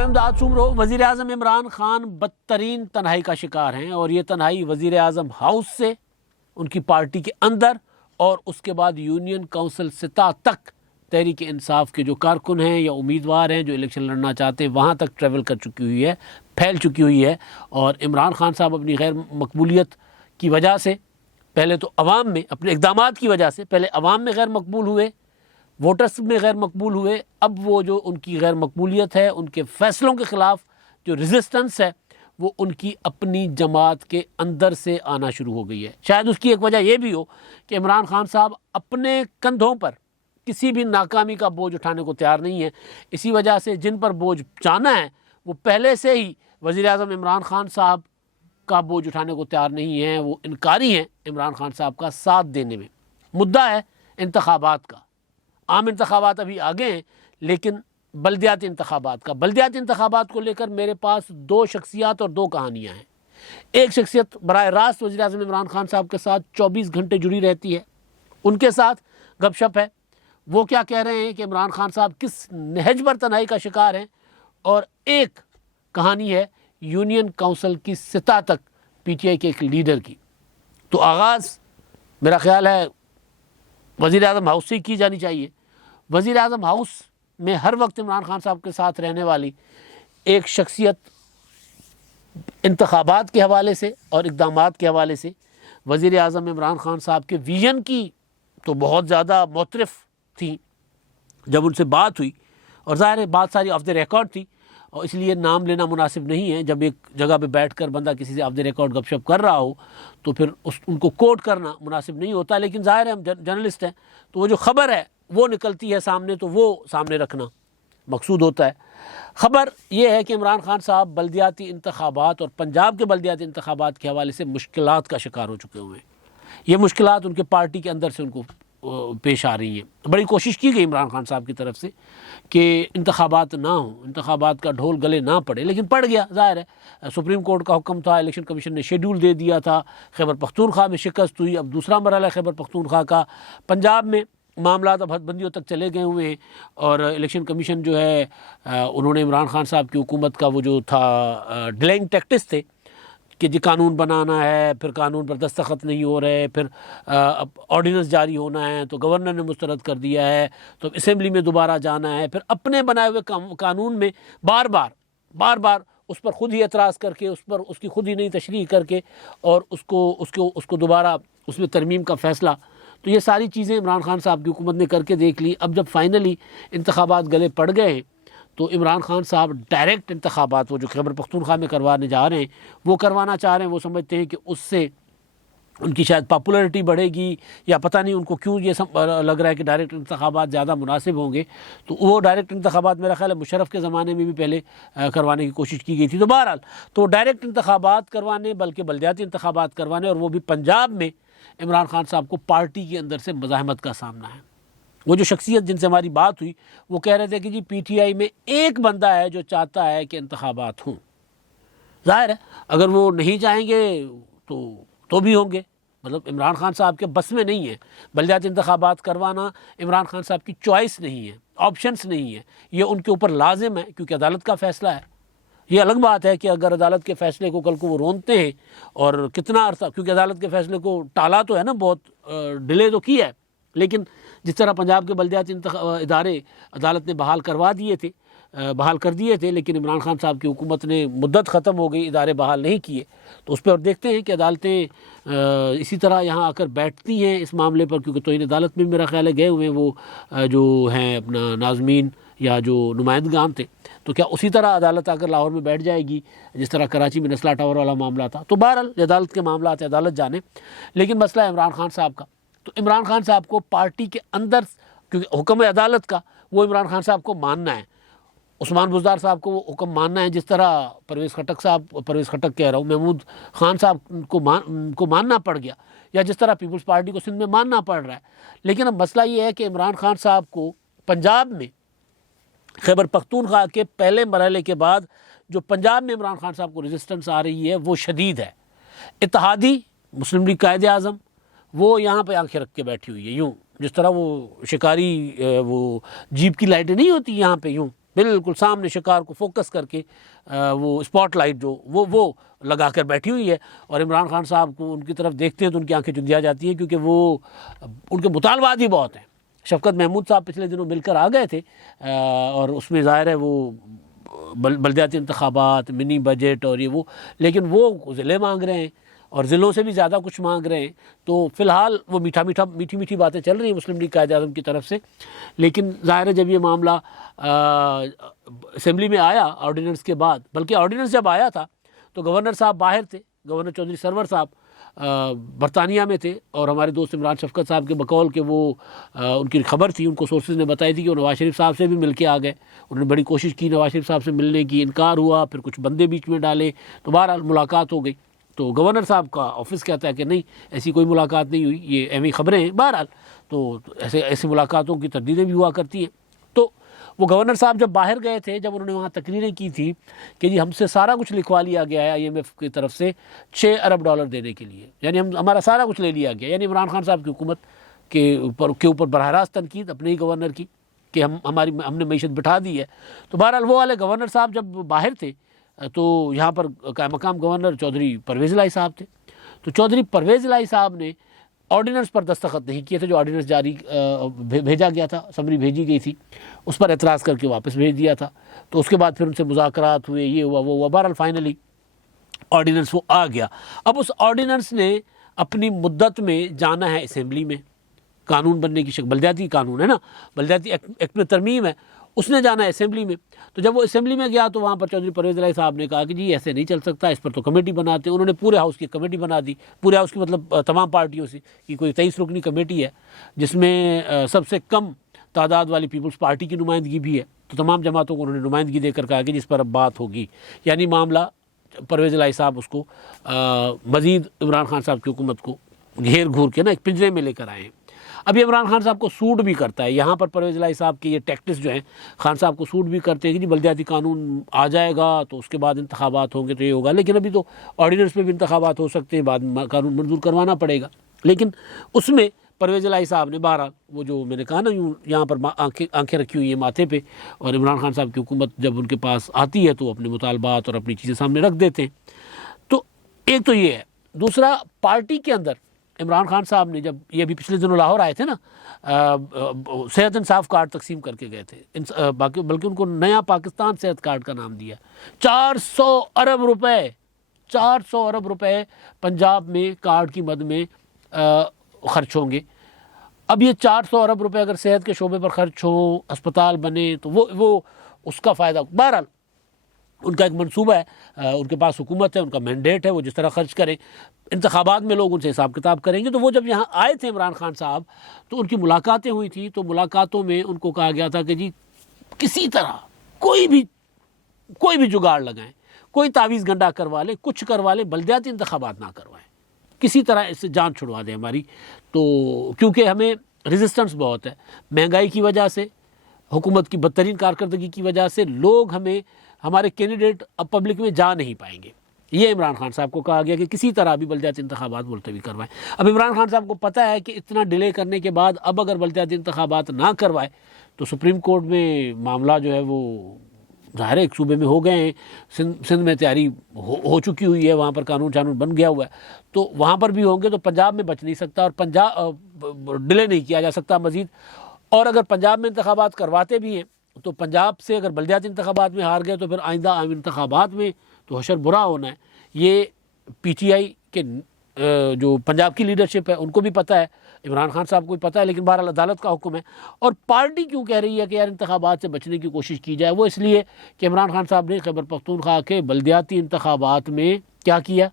मैं इमदाद सुमरो। वज़ीर आज़म इमरान खान बदतरीन तन्हाई का शिकार हैं और ये तन्हाई वज़ीर आज़म हाउस से, उनकी पार्टी के अंदर और उसके बाद यूनियन काउंसिल सिता तक तहरीक इंसाफ के जो कारकुन हैं या उम्मीदवार हैं जो इलेक्शन लड़ना चाहते हैं वहाँ तक ट्रेवल कर चुकी हुई है, फैल चुकी हुई है। और इमरान खान साहब अपनी गैर मकबूलियत की वजह से, पहले तो अवाम में अपने इक़दामात की वजह से, पहले अवाम में गैर मकबूल हुए, वोटर्स में गैर मकबूल हुए। अब वो जो उनकी गैर मकबूलियत है, उनके फ़ैसलों के ख़िलाफ़ जो रेजिस्टेंस है, वो उनकी अपनी जमात के अंदर से आना शुरू हो गई है। शायद उसकी एक वजह यह भी हो कि इमरान खान साहब अपने कंधों पर किसी भी नाकामी का बोझ उठाने को तैयार नहीं है। इसी वजह से जिन पर बोझ जाना है वो पहले से ही वज़ीर आज़म इमरान खान साहब का बोझ उठाने को तैयार नहीं है, वो इनकारी हैं इमरान खान साहब का साथ देने में। मुद्दा है इंतखाबात का। आम इंतखाबात अभी आगे हैं, लेकिन बल्दियाती इंतखाबात का, बल्दियाती इंतखाबात को लेकर मेरे पास दो शख्सियात और दो कहानियाँ हैं। एक शख्सियत बराह रास्त वज़ीर आज़म इमरान खान साहब के साथ 24 घंटे जुड़ी रहती है, उनके साथ गपशप है। वो क्या कह रहे हैं कि इमरान खान साहब किस नहज पर तन्हाई का शिकार हैं। और एक कहानी है यूनियन काउंसिल की सतह तक PTI के एक लीडर की। तो आगाज़ मेरा ख्याल है वज़ीर आज़म हाउस से की जानी चाहिए। वज़ीर आज़म हाउस में हर वक्त इमरान खान साहब के साथ रहने वाली एक शख्सियत इंतखाबात के हवाले से और इक़दामात के हवाले से वज़ीर आज़म इमरान खान साहब के विजन की तो बहुत ज़्यादा मुतरफ़ थी जब उनसे बात हुई, और ज़ाहिर है बात सारी ऑफ द रिकॉर्ड थी और इसलिए नाम लेना मुनासिब नहीं है। जब एक जगह पे बैठकर बंदा किसी से ऑफ द रिकॉर्ड गपशप कर रहा हो तो फिर उनको कोट करना मुनासिब नहीं होता। लेकिन ज़ाहिर है हम जर्नलिस्ट हैं, तो वो जो ख़बर है वो निकलती है सामने, तो वो सामने रखना मकसूद होता है। ख़बर ये है कि इमरान खान साहब बल्दियाती इंतखाबात और पंजाब के बल्दियाती इंतखाबात के हवाले से मुश्किलात का शिकार हो चुके हुए हैं। ये मुश्किलात उनके पार्टी के अंदर से उनको पेश आ रही हैं। बड़ी कोशिश की गई इमरान खान साहब की तरफ से कि इंतखाबात ना हो, इंतखाबात का ढोल गले ना पड़े, लेकिन पड़ गया। ज़ाहिर है सुप्रीम कोर्ट का हुक्म था, इलेक्शन कमीशन ने शेड्यूल दे दिया था, खैबर पख्तूनख्वा में शिकस्त हुई। अब दूसरा मरहला खैबर पख्तूनख्वा का। पंजाब में मामला अब हदबंदियों तक चले गए हुए हैं और इलेक्शन कमीशन जो है उन्होंने इमरान खान साहब की हुकूमत का वो जो था डिलेइंग टैक्टिक्स थे कि जी कानून बनाना है, फिर कानून पर दस्तखत नहीं हो रहे, फिर अब ऑर्डिनेंस जारी होना है तो गवर्नर ने मुस्तरद कर दिया है, तो असेंबली में दोबारा जाना है, फिर अपने बनाए हुए कानून में बार बार उस पर ख़ुद ही एतराज़ करके, उस पर उसकी खुद ही नई तशरीह करके और उसको दोबारा उसमें तरमीम का फ़ैसला। तो ये सारी चीज़ें इमरान खान साहब की हुकूमत ने करके देख ली। अब जब फाइनली इंतखाबात गले पड़ गए तो इमरान खान साहब डायरेक्ट इंतखाबात वो जो खैबर पख्तूनख्वा में करवाने जा रहे हैं वो करवाना चाह रहे हैं। वो समझते हैं कि उससे उनकी शायद पॉपुलैरिटी बढ़ेगी, या पता नहीं उनको क्यों ये लग रहा है कि डायरेक्ट इंतखाबात ज़्यादा मुनासिब होंगे। तो वो डायरेक्ट इंतखाबात मेरा ख्याल है मुशर्रफ के ज़माने में भी पहले करवाने की कोशिश की गई थी। तो बहरहाल तो डायरेक्ट इंतखाबात करवाने, बल्कि बल्दियाती इंतखाबात करवाने, और वो भी पंजाब में इमरान खान साहब को पार्टी के अंदर से मज़ाहमत का सामना है। वो जो शख्सियत जिनसे हमारी बात हुई वो कह रहे थे कि जी PTI में एक बंदा है जो चाहता है कि इंतखाबात हों। ज़ाहिर है अगर वो नहीं चाहेंगे तो भी होंगे, मतलब इमरान खान साहब के बस में नहीं है। बल्दियाती इंतखाबात करवाना इमरान खान साहब की चॉइस नहीं है, ऑप्शंस नहीं है, ये उनके ऊपर लाजिम है क्योंकि अदालत का फ़ैसला है। ये अलग बात है कि अगर अदालत के फ़ैसले को कल को वो रोनते हैं और कितना अर्सा, क्योंकि अदालत के फ़ैसले को टाला तो है ना, बहुत डिले तो किया है, लेकिन जिस तरह पंजाब के बल्दियाती इदारे अदालत ने बहाल कर दिए थे, लेकिन इमरान खान साहब की हुकूमत ने मुद्दत ख़त्म हो गई, इदारे बहाल नहीं किए। तो उस पर और देखते हैं कि अदालतें इसी तरह यहाँ आकर बैठती हैं इस मामले पर, क्योंकि तोइन अदालत में मेरा ख्याल है गए हुए हैं वो जो हैं अपना नाज़मीन या जो नुमाइंदगान थे। तो क्या उसी तरह अदालत आकर लाहौर में बैठ जाएगी जिस तरह कराची में नस्ला टावर वाला मामला था? तो बहरहाल अदालत के मामला आते अदालत जाने, लेकिन मसला है इमरान खान साहब का। तो इमरान खान साहब को पार्टी के अंदर, क्योंकि हुक्म अदालत का वो इमरान खान साहब को मानना है, उस्मान बुज़दार साहब को वो हुक्म मानना है, जिस तरह परवेज़ खटक कह रहा हूँ, महमूद खान साहब को मानना पड़ गया, या जिस तरह पीपल्स पार्टी को सिंध में मानना पड़ रहा है। लेकिन अब मसला ये है कि इमरान खान साहब को पंजाब में खैबर पख्तूनख्वा के पहले मरहले के बाद जो पंजाब में इमरान खान साहब को रेजिस्टेंस आ रही है वो शदीद है। इत्तेहादी मुस्लिम लीग कायदे आज़म वो यहाँ पे आंखें रख के बैठी हुई है, यूँ जिस तरह वो शिकारी वो जीप की लाइटें नहीं होती यहाँ पे, यूँ बिल्कुल सामने शिकार को फोकस करके वो स्पॉटलाइट जो वो लगा कर बैठी हुई है, और इमरान खान साहब को उनकी तरफ देखते हैं तो उनकी आंखें चुंधिया जाती हैं, क्योंकि वो उनके मुतालबात ही बहुत हैं। शफकत महमूद साहब पिछले दिनों मिलकर आ गए थे और उसमें ज़ाहिर है वो बल्दियाती इंतखाबात, मिनी बजट और ये वो, लेकिन वो ज़िले मांग रहे हैं और ज़िलों से भी ज़्यादा कुछ मांग रहे हैं। तो फ़िलहाल वो मीठी मीठी बातें चल रही हैं मुस्लिम लीग कायद-ए-आज़म की तरफ से, लेकिन ज़ाहिर है जब ये मामला असेंबली में आया ऑर्डिनेंस के बाद, बल्कि ऑर्डिनेंस जब आया था तो गवर्नर साहब बाहर थे, गवर्नर चौधरी सरवर साहब बरतानिया में थे, और हमारे दोस्त इमरान शफकत साहब के बकौल के वो उनकी खबर थी, उनको सोर्सेज ने बताई थी कि वो नवाज शरीफ साहब से भी मिल के आ गए। उन्होंने बड़ी कोशिश की नवाज शरीफ साहब से मिलने की, इनकार हुआ, फिर कुछ बंदे बीच में डाले, तो बहरहाल मुलाकात हो गई। तो गवर्नर साहब का ऑफिस कहता है कि नहीं, ऐसी कोई मुलाकात नहीं हुई, ये ऐसी खबरें हैं। बहरहाल तो ऐसी मुलाकातों की तरदीदें भी हुआ करती हैं। तो वो गवर्नर साहब जब बाहर गए थे, जब उन्होंने वहाँ तकरीरें की थी कि जी हमसे सारा कुछ लिखवा लिया गया है IMF की तरफ से $6 अरब देने के लिए, यानी हमारा सारा कुछ ले लिया गया, यानी इमरान खान साहब की हुकूमत के ऊपर बरह रास्त तनकीद अपने ही गवर्नर की कि हमने मईशत बिठा दी है। तो बहरहाल वो वाले गवर्नर साहब जब बाहर थे तो यहाँ पर कायम-मकाम गवर्नर चौधरी परवेज़ इलाही साहब थे। तो चौधरी परवेज़ इलाही साहब ने ऑर्डिनेंस पर दस्तखत नहीं किए थे, जो ऑर्डिनेंस जारी भेजा गया था, समरी भेजी गई थी, उस पर एतराज़ करके वापस भेज दिया था। तो उसके बाद फिर उनसे मुज़ाकरात हुए, ये हुआ वो हुआ, बहरहाल फाइनली ऑर्डिनेंस वो आ गया। अब उस ऑर्डिनेंस ने अपनी मुद्दत में जाना है असेंबली में, कानून बनने की बल्दियाती कानून है ना, बल्दियाती एक्ट में तरमीम है, उसने जाना है असेंबली में। तो जब वो असेंबली में गया तो वहाँ पर चौधरी परवेज़ इलाही साहब ने कहा कि जी ऐसे नहीं चल सकता, इस पर तो कमेटी बनाते हैं। उन्होंने पूरे हाउस की कमेटी बना दी, पूरे हाउस की मतलब तमाम पार्टियों से, कि कोई 23 रुकनी कमेटी है जिसमें सबसे कम तादाद वाली पीपल्स पार्टी की नुमाइंदगी भी है। तो तमाम जमातों को उन्होंने नुमाइंदगी देकर कहा कि जिस पर अब बात होगी, यानी मामला परवेज़ इलाही साहब उसको मज़ीद इमरान खान साहब की हुकूमत को घेर घूर के ना एक पिंजरे में लेकर आए हैं। अब ये इमरान खान साहब को सूट भी करता है, यहाँ पर परवेज़ इलाही साहब के ये टैक्टिक्स जो हैं खान साहब को सूट भी करते हैं कि जी बल्दियाती कानून आ जाएगा तो उसके बाद इंतखाबात होंगे तो ये होगा, लेकिन अभी तो ऑर्डिनेंस में भी इंतखाबात हो सकते हैं, बाद में कानून मंजूर करवाना पड़ेगा। लेकिन उसमें परवेज़ इलाही साहब ने बहरहाल वो जो मैंने कहा ना, यूँ यहाँ पर आंखें रखी हुई हैं माथे पे, और इमरान खान साहब की हुकूमत जब उनके पास आती है तो अपने मुतालबात और अपनी चीज़ें सामने रख देते हैं। तो एक तो ये है। दूसरा, पार्टी के अंदर इमरान खान साहब ने जब ये अभी पिछले दिनों लाहौर आए थे ना, सेहत इंसाफ कार्ड तकसीम करके गए थे, बल्कि उनको नया पाकिस्तान सेहत कार्ड का नाम दिया। 400 अरब रुपए पंजाब में कार्ड की मद में खर्च होंगे। अब ये 400 अरब रुपए अगर सेहत के शोबे पर खर्च हो, अस्पताल बने, तो वो उसका फ़ायदा, बहरहाल उनका एक मंसूबा है, उनके पास हुकूमत है, उनका मैंडेट है, वो जिस तरह खर्च करें, इंतखाबात में लोग उनसे हिसाब किताब करेंगे। तो वो जब यहाँ आए थे इमरान खान साहब, तो उनकी मुलाकातें हुई थी, तो मुलाकातों में उनको कहा गया था कि जी किसी तरह कोई भी जुगाड़ लगाएं, कोई तावीज़ गंडा करवा लें, कुछ करवा लें, बल्दियाती इंतखाबात ना करवाएं, किसी तरह इससे जान छुड़वा दें हमारी। तो क्योंकि हमें रेजिस्टेंस बहुत है, महंगाई की वजह से, हुकूमत की बदतरीन कारकर्दगी की वजह से लोग हमारे कैंडिडेट अब पब्लिक में जा नहीं पाएंगे। ये इमरान खान साहब को कहा गया कि किसी तरह भी बल्दियाती इंतखाबात मुलतवी करवाएं। अब इमरान खान साहब को पता है कि इतना डिले करने के बाद अब अगर बल्दियाती इंतखाबात ना करवाए तो सुप्रीम कोर्ट में मामला जो है वो ज़ाहिर है एक सूबे में हो गए हैं, सिंध में तैयारी हो चुकी हुई है, वहाँ पर कानून शानून बन गया हुआ है, तो वहाँ पर भी होंगे, तो पंजाब में बच नहीं सकता और पंजाब डिले नहीं किया जा सकता मज़ीद। और अगर पंजाब में इंतखाबात करवाते भी हैं तो पंजाब से अगर बल्दियाती इंतखाबात में हार गए तो फिर आइंदा आम इंतखाबात में तो हशर बुरा होना है। ये PTI के जो पंजाब की लीडरशिप है उनको भी पता है, इमरान खान साहब को भी पता है, लेकिन बहरहाल अदालत का हुक्म है। और पार्टी क्यों कह रही है कि यार इंतखाबात से बचने की कोशिश की जाए, वो इसलिए कि इमरान खान साहब ने खैबर पख्तूनख्वा के बल्दियाती इंतखाबात में क्या किया,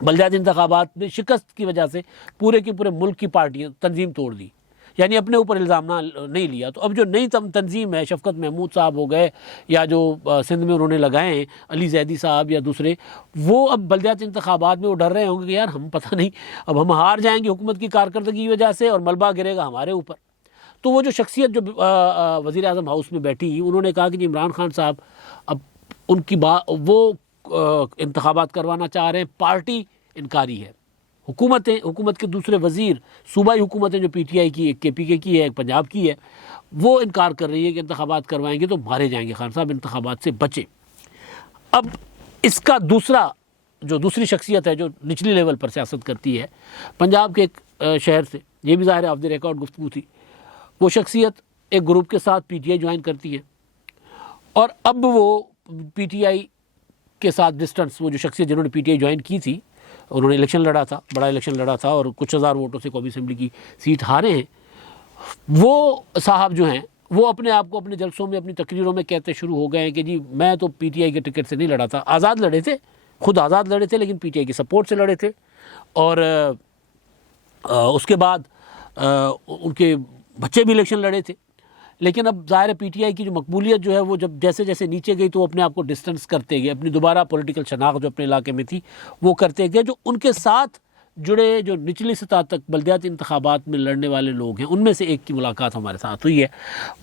बल्दियाती इंतखाबात में शिकस्त की वजह से पूरे के पूरे मुल्क की पार्टियाँ तंजीम तोड़ दी, यानी अपने ऊपर इल्ज़ाम नहीं लिया। तो अब जो नई तंजीम है, शफकत महमूद साहब हो गए या जो सिंध में उन्होंने लगाए हैं अली जैदी साहब या दूसरे, वो अब बल्दियाती इंतखाबात में वो डर रहे होंगे कि यार हम पता नहीं अब हम हार जाएंगे हुकूमत की कारकर्दगी की वजह से और मलबा गिरेगा हमारे ऊपर। तो वो जो शख्सियत जो वज़ीर आज़म हाउस में बैठी, उन्होंने कहा कि इमरान खान साहब अब उनकी बात वो इंतखाबात करवाना चाह रहे हैं, पार्टी इनकारी है, हुकूमत के दूसरे वज़ीर, सूबाई हुकूमतें जो PTI की, एक KPK की है, एक पंजाब की है, वो इनकार कर रही है कि इंतखाबात करवाएंगे तो मारे जाएंगे, खान साहब इंतखाबात से बचें। अब इसका दूसरी शख्सियत है जो निचली लेवल पर सियासत करती है, पंजाब के एक शहर से, ये भी ज़ाहिर है ऑफ द रिकॉर्ड गुफ्तगू थी, वो शख्सियत एक ग्रुप के साथ पीटीआई ज्वाइन करती है और अब वो पीटीआई के साथ डिस्टेंस, वो जो शख्सियत जिन्होंने पीटीआई ज्वाइन की थी, उन्होंने इलेक्शन लड़ा था, बड़ा इलेक्शन लड़ा था और कुछ हज़ार वोटों से कौमी असेंबली की सीट हारे हैं, वो साहब जो हैं वो अपने आप को अपने जलसों में, अपनी तकरीरों में कहते शुरू हो गए हैं कि जी मैं तो पीटीआई के टिकट से नहीं लड़ा था, आज़ाद लड़े थे, खुद आज़ाद लड़े थे, लेकिन पीटीआई की सपोर्ट से लड़े थे। और उसके बाद उनके बच्चे भी इलेक्शन लड़े थे। लेकिन अब ज़ाहिर है पीटीआई की जो मकबूलियत जो है वो जब जैसे जैसे नीचे गई तो अपने आप को डिस्टेंस करते गए, अपनी दोबारा पॉलिटिकल शनाख्त जो अपने इलाके में थी वो करते गए। जो उनके साथ जुड़े जो निचली सतह तक बल्दियाती इंतखाबात में लड़ने वाले लोग हैं, उनमें से एक की मुलाकात हमारे साथ हुई है।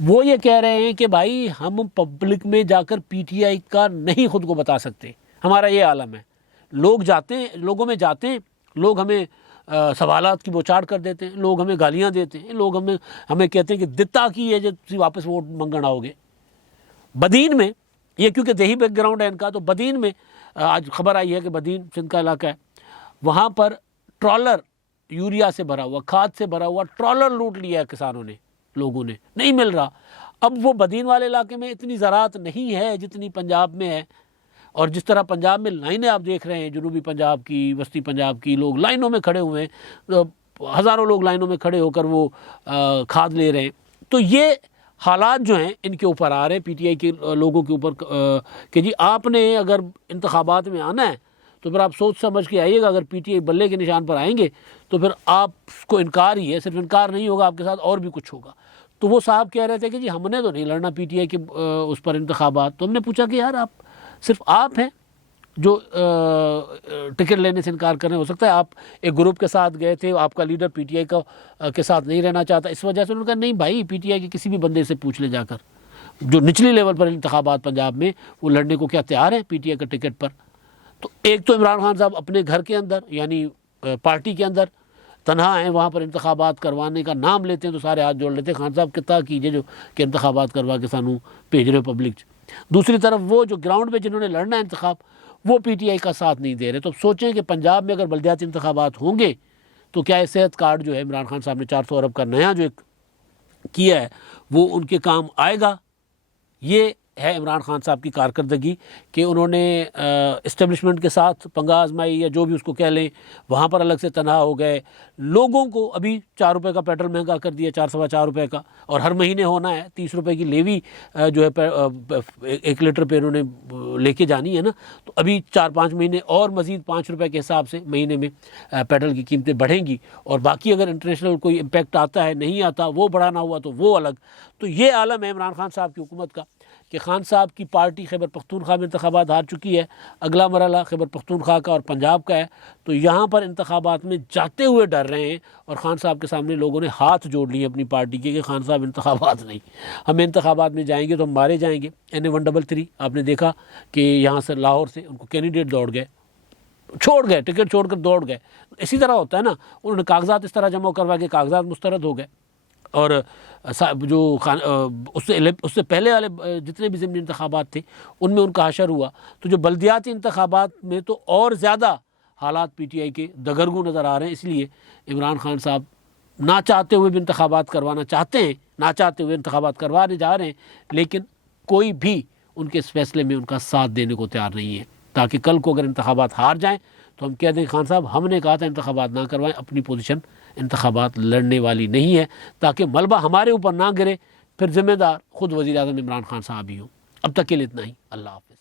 वो ये कह रहे हैं कि भाई हम पब्लिक में जाकर पीटीआई का नहीं खुद को बता सकते, हमारा ये आलम है। लोग जाते हैं, लोगों में जाते हैं, लोग हमें सवालात की बौछार कर देते हैं, लोग हमें गालियां देते हैं, लोग हमें कहते हैं कि दित्ता की है जो तुम वापस वोट मंगण आओगे। बदीन में ये क्योंकि देही बैकग्राउंड है इनका, तो बदीन में आज खबर आई है कि बदीन सिंध का इलाका है, वहाँ पर ट्रॉलर यूरिया से भरा हुआ, खाद से भरा हुआ ट्रॉलर लूट लिया है किसानों ने, लोगों ने, नहीं मिल रहा। अब वो बदीन वाले इलाके में इतनी ज़राअत नहीं है जितनी पंजाब में है। और जिस तरह पंजाब में लाइनें आप देख रहे हैं, जनूबी पंजाब की, वस्ती पंजाब की, लोग लाइनों में खड़े हुए हैं, तो हज़ारों लोग लाइनों में खड़े होकर वो खाद ले रहे हैं। तो ये हालात जो हैं इनके ऊपर आ रहे हैं, पीटीआई के लोगों के ऊपर कि जी आपने अगर इंतखाबात में आना है तो फिर आप सोच समझ के आइएगा। अगर पीटीआई बल्ले के निशान पर आएंगे तो फिर आपको इनकार ही है, सिर्फ इनकार नहीं होगा, आपके साथ और भी कुछ होगा। तो वो साहब कह रहे थे कि जी हमने तो नहीं लड़ना पीटीआई के उस पर इंतखाबात। तो हमने पूछा कि यार सिर्फ आप हैं जो टिकट लेने से इनकार कर रहे हैं? हो सकता है आप एक ग्रुप के साथ गए थे, आपका लीडर पीटीआई के साथ नहीं रहना चाहता, इस वजह से। उन्होंने कहा नहीं भाई, पीटीआई के किसी भी बंदे से पूछ ले जाकर, जो निचली लेवल पर इंतखाबात पंजाब में, वो लड़ने को क्या तैयार है पीटीआई के टिकट पर। तो एक तो इमरान खान साहब अपने घर के अंदर यानी पार्टी के अंदर तनहा हैं, वहाँ पर इंतखाबात करवाने का नाम लेते हैं तो सारे हाथ जोड़ लेते हैं, खान साहब कितना कीजिए जो कि इंतखाबात करवा के सानू भेज रहे पब्लिक। दूसरी तरफ वो जो ग्राउंड पे जिन्होंने लड़ना है इंतखाब, वो पीटीआई का साथ नहीं दे रहे। तो सोचें कि पंजाब में अगर बल्दियाती इंतखाबात होंगे तो क्या ये सेहत कार्ड जो है इमरान खान साहब ने 400 अरब का नया जो एक किया है वो उनके काम आएगा? ये है इमरान खान साहब की कारकर्दगी कि उन्होंने इस्टेब्लिशमेंट के साथ पंगा आजमाई, या जो भी उसको कह लें, वहाँ पर अलग से तनहा हो गए। लोगों को अभी 4 रुपये का पेट्रोल महंगा कर दिया, 4 सवा 4 रुपये का, और हर महीने होना है 30 रुपये की लेवी जो है 1 लीटर पे उन्होंने लेके जानी है ना। तो अभी 4-5 महीने और मज़ीद 5 रुपये के हिसाब से महीने में पेट्रोल की कीमतें बढ़ेंगी। और बाकी अगर इंटरनेशनल कोई इम्पेक्ट आता है, नहीं आता, वो बढ़ाना हुआ तो वो अलग। तो ये आलम है इमरान खान साहब की हुकूमत का कि खान साहब की पार्टी खैबर पख्तूनख्वा में इंतखाबात हार चुकी है, अगला मरहला खैबर पख्तूनख्वा का और पंजाब का है। तो यहाँ पर इंतखाबात में जाते हुए डर रहे हैं और खान साहब के सामने लोगों ने हाथ जोड़ लिए अपनी पार्टी के कि खान साहब इंतखाबात नहीं, हम इंतखाबात में जाएंगे तो हम मारे जाएंगे। NA-133 आपने देखा कि यहाँ से लाहौर से उनको कैंडिडेट दौड़ गए, छोड़ गए, टिकट छोड़कर दौड़ गए। इसी तरह होता है ना, उन्होंने कागजात इस तरह जमा करवा के कागजात मुस्तरद हो गए। और जो उससे पहले वाले जितने भी ज़िमनी इंतखाबात थे उनमें उनका हशर हुआ। तो जो बल्दियाती इंतखाबात में तो और ज़्यादा हालात पीटीआई के दगरगू नज़र आ रहे हैं। इसलिए इमरान खान साहब ना चाहते हुए भी इंतखाबात करवाना चाहते हैं, ना चाहते हुए इंतखाबात करवाने जा रहे हैं, लेकिन कोई भी उनके इस फैसले में उनका साथ देने को तैयार नहीं है, ताकि कल को अगर इंतखाबात हार जाएँ तो हम कह दें खान साहब हमने कहा था इंतखाबात ना करवाएं, अपनी पोजीशन इंतखाबात लड़ने वाली नहीं है, ताकि मलबा हमारे ऊपर ना गिरे, फिर जिम्मेदार खुद वज़ीर आज़म इमरान खान साहब ही हों। अब तक के लिए इतना ही। अल्लाह हाफ़िज़।